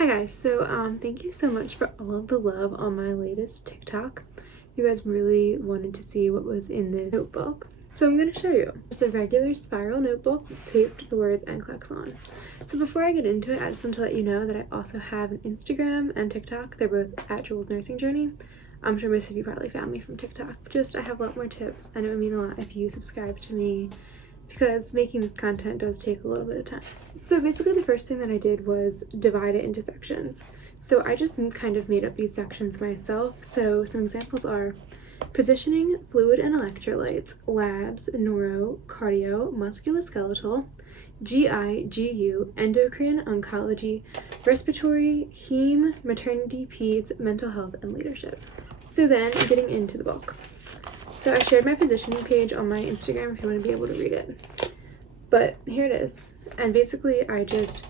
Hi guys, so thank you so much for all of the love on my latest TikTok. You guys really wanted to see what was in this notebook. So I'm going to show you. It's a regular spiral notebook taped with the words Nclex on. So before I get into it, I just want to let you know that I also have an Instagram and TikTok. They're both at Jules Nursing Journey. I'm sure most of you probably found me from TikTok. But just I have a lot more tips and it would mean a lot if you subscribe to me, because making this content does take a little bit of time. So basically the first thing that I did was divide it into sections. So I just kind of made up these sections myself. So some examples are positioning, fluid and electrolytes, labs, neuro, cardio, musculoskeletal, GI, GU, endocrine, oncology, respiratory, heme, maternity, peds, mental health, and leadership. So then getting into the book. So I shared my positioning page on my Instagram if you want to be able to read it. But here it is. And basically I just,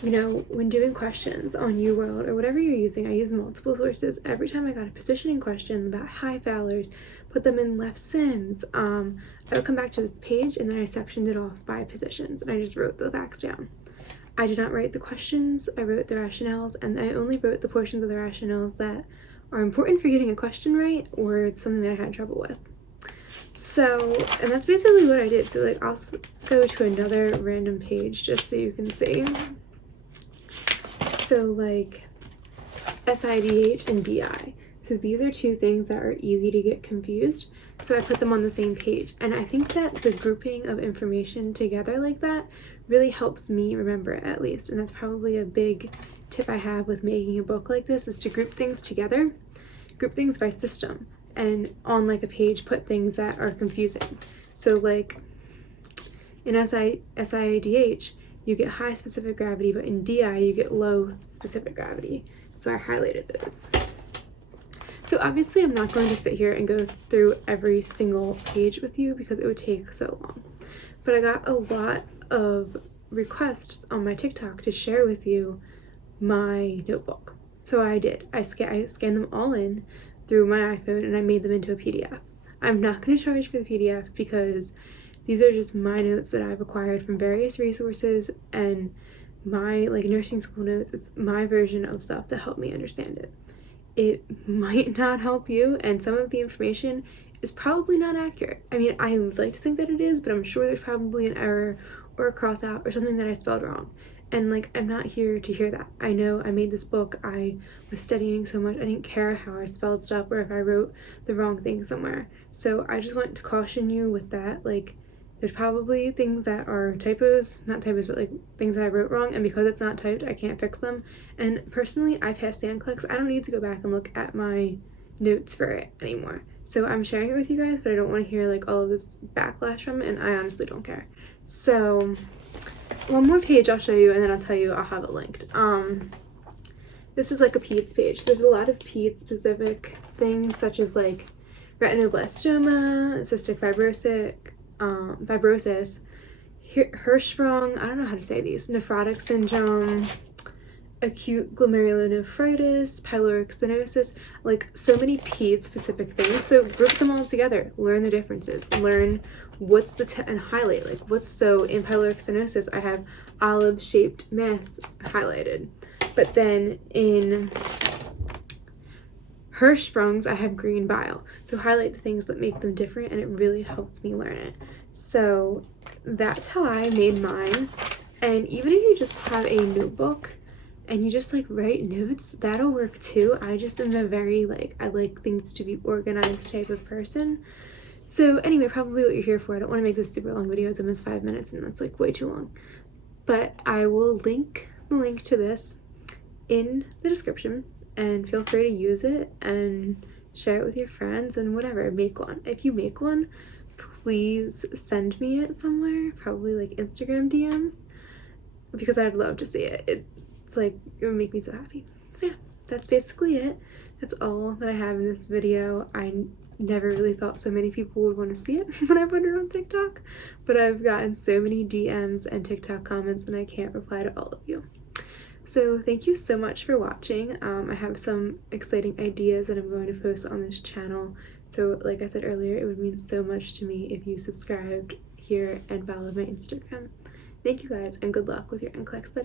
when doing questions on Uworld or whatever you're using, I use multiple sources. Every time I got a positioning question about high Fowlers, put them in left sims, I would come back to this page and then I sectioned it off by positions and I just wrote the facts down. I did not write the questions, I wrote the rationales, and I only wrote the portions of the rationales that are important for getting a question right or it's something that I had trouble with. So, and that's basically what I did. So like I'll go to another random page just so you can see. So like SIDH and BI. So these are two things that are easy to get confused. So I put them on the same page. And I think that the grouping of information together like that really helps me remember it, at least. And that's probably a big tip I have with making a book like this, is to group things together, group things by system, and on like a page put things that are confusing. So like in SIDH you get high specific gravity, but in DI you get low specific gravity. So I highlighted those. So obviously I'm not going to sit here and go through every single page with you because it would take so long. But I got a lot of requests on my TikTok to share with you my notebook. So I did. I scanned them all in through my iPhone and I made them into a PDF. I'm not going to charge for the PDF because these are just my notes that I've acquired from various resources and my like nursing school notes. It's my version of stuff that helped me understand it. It might not help you, and some of the information is probably not accurate. I mean, I would like to think that it is, but I'm sure there's probably an error or a cross out or something that I spelled wrong. And like, I'm not here to hear that. I know I made this book, I was studying so much, I didn't care how I spelled stuff or if I wrote the wrong thing somewhere. So I just want to caution you with that. Like, there's probably things that are typos, not typos, but like things that I wrote wrong, and because it's not typed, I can't fix them. And personally, I passed the Nclex. I don't need to go back and look at my notes for it anymore. So I'm sharing it with you guys, but I don't want to hear like all of this backlash from it, and I honestly don't care. So one more page I'll show you, and then I'll tell you I'll have it linked. This is like a peds page. There's a lot of peds specific things such as like retinoblastoma, cystic fibrosis, Hirschsprung, I don't know how to say these, nephrotic syndrome, acute glomerulonephritis, pyloric stenosis, like so many peds specific things. So group them all together, learn the differences, learn what's and highlight like what's. So in pyloric stenosis I have olive shaped mass highlighted, but then in Hirschsprung's I have green bile. So highlight the things that make them different, and it really helps me learn it. So that's how I made mine. And even if you just have a notebook and you just like write notes, that'll work too. I just am a very like, I like things to be organized type of person. So anyway, probably what you're here for. I don't want to make this super long video. It's almost 5 minutes and that's like way too long. But I will link the link to this in the description, and feel free to use it and share it with your friends and whatever. Make one. If you make one, please send me it somewhere, probably like Instagram DMs, because I'd love to see it. It's like, it would make me so happy. So yeah, that's basically it. That's all that I have in this video. I never really thought so many people would want to see it when I put it on TikTok, but I've gotten so many DMs and TikTok comments and I can't reply to all of you. So thank you so much for watching. I have some exciting ideas that I'm going to post on this channel. So like I said earlier, it would mean so much to me if you subscribed here and followed my Instagram. Thank you guys, and good luck with your Nclex study.